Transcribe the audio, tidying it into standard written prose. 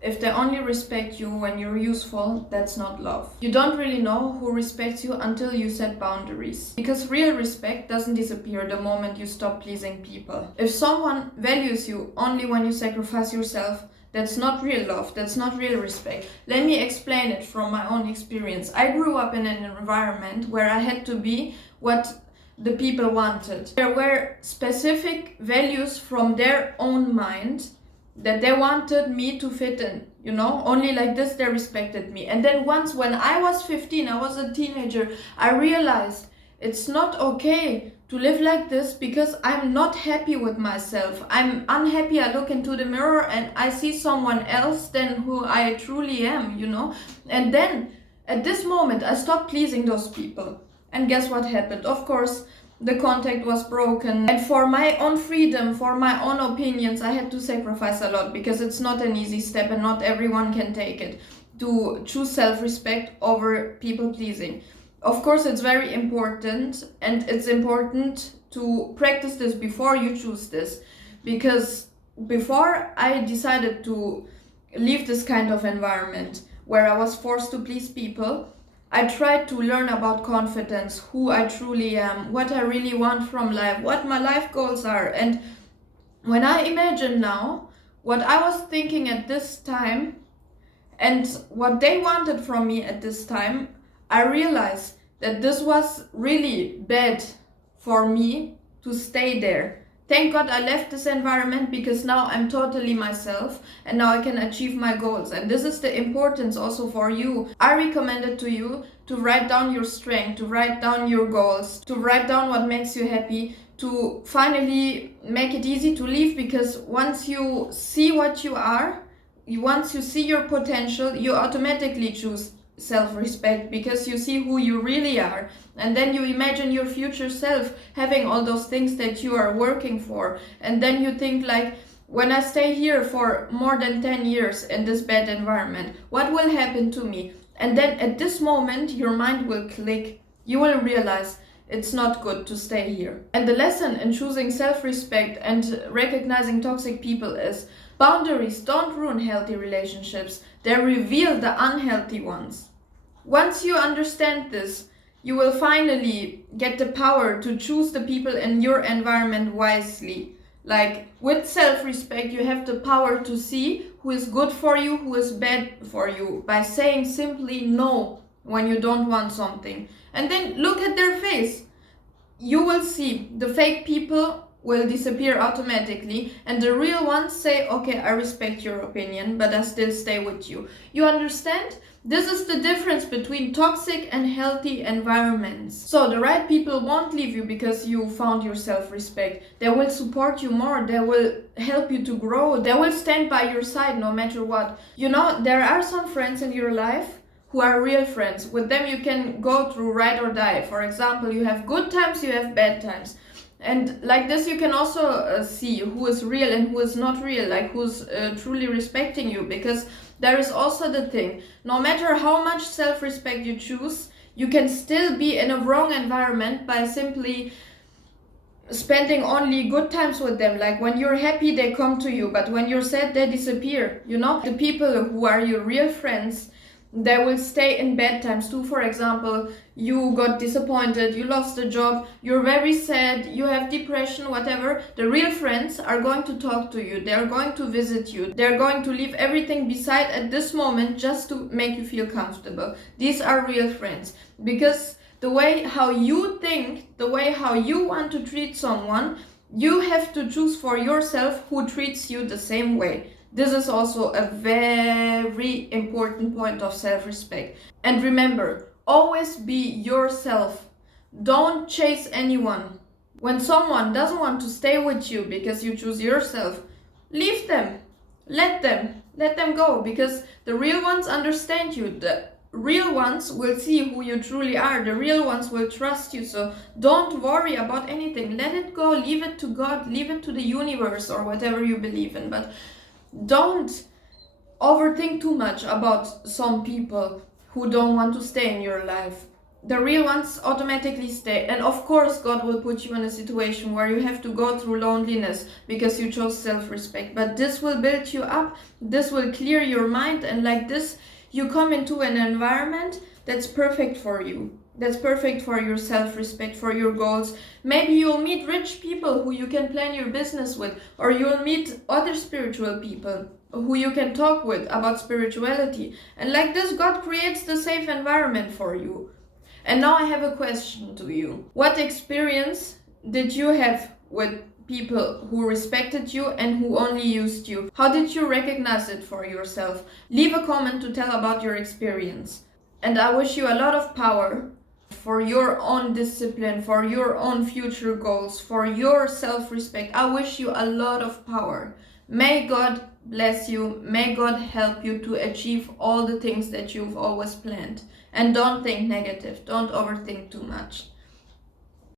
If they only respect you when you're useful, that's not love. You don't really know who respects you until you set boundaries. Because real respect doesn't disappear the moment you stop pleasing people. If someone values you only when you sacrifice yourself, that's not real love, that's not real respect. Let me explain it from my own experience. I grew up in an environment where I had to be what the people wanted. There were specific values from their own mind that they wanted me to fit in, only like this they respected me. And then once when I was 15, I was a teenager, I realized it's not okay to live like this because I'm not happy with myself. I'm unhappy. I look into the mirror and I see someone else than who I truly am, And then at this moment, I stopped pleasing those people. And guess what happened? Of course, the contact was broken. And for my own freedom, for my own opinions, I had to sacrifice a lot because it's not an easy step and not everyone can take it. To choose self-respect over people-pleasing. Of course, it's very important, and it's important to practice this before you choose this. Because before I decided to leave this kind of environment where I was forced to please people, I tried to learn about confidence, who I truly am, what I really want from life, what my life goals are. And when I imagine now what I was thinking at this time and what they wanted from me at this time, I realized that this was really bad for me to stay there. Thank God I left this environment because now I'm totally myself and now I can achieve my goals. And this is the importance also for you. I recommend it to you to write down your strength, to write down your goals, to write down what makes you happy, to finally make it easy to leave, because once you see what you are, once you see your potential, you automatically choose self-respect because you see who you really are, and then you imagine your future self having all those things that you are working for, and then you think like, when I stay here for more than 10 years in this bad environment, what will happen to me? And then at this moment your mind will click. You will realize it's not good to stay here. And the lesson in choosing self-respect and recognizing toxic people is boundaries don't ruin healthy relationships, they reveal the unhealthy ones. Once you understand this, you will finally get the power to choose the people in your environment wisely. Like with self-respect, you have the power to see who is good for you, who is bad for you, by saying simply no when you don't want something. And then look at their face. You will see the fake people will disappear automatically, and the real ones say, okay, I respect your opinion, but I still stay with you. You understand? This is the difference between toxic and healthy environments. So the right people won't leave you because you found your self-respect. They will support you more. They will help you to grow. They will stand by your side no matter what. There are some friends in your life who are real friends. With them you can go through ride or die. For example, you have good times, you have bad times. And like this you can also see who is real and who is not real, like who's truly respecting you. Because there is also the thing, no matter how much self-respect you choose, you can still be in a wrong environment by simply spending only good times with them. Like when you're happy they come to you, but when you're sad they disappear. The people who are your real friends, they will stay in bad times too. For example, you got disappointed, you lost a job, you're very sad, you have depression, whatever. The real friends are going to talk to you, they're going to visit you, they're going to leave everything beside at this moment just to make you feel comfortable. These are real friends, because the way how you think, the way how you want to treat someone, you have to choose for yourself who treats you the same way. This is also a very important point of self-respect. And remember, always be yourself. Don't chase anyone. When someone doesn't want to stay with you because you choose yourself, leave them. Let them go, because the real ones understand you. The real ones will see who you truly are. The real ones will trust you. So don't worry about anything. Let it go. Leave it to God. Leave it to the universe or whatever you believe in. But don't overthink too much about some people who don't want to stay in your life. The real ones automatically stay. And of course, God will put you in a situation where you have to go through loneliness because you chose self-respect. But this will build you up. This will clear your mind. And like this, you come into an environment that's perfect for you. That's perfect for your self-respect, for your goals. Maybe you'll meet rich people who you can plan your business with, or you'll meet other spiritual people who you can talk with about spirituality. And like this, God creates the safe environment for you. And now I have a question to you. What experience did you have with people who respected you and who only used you? How did you recognize it for yourself? Leave a comment to tell about your experience. And I wish you a lot of power for your own discipline, for your own future goals, for your self-respect. I wish you a lot of power. May God bless you. May God help you to achieve all the things that you've always planned. And don't think negative. Don't overthink too much.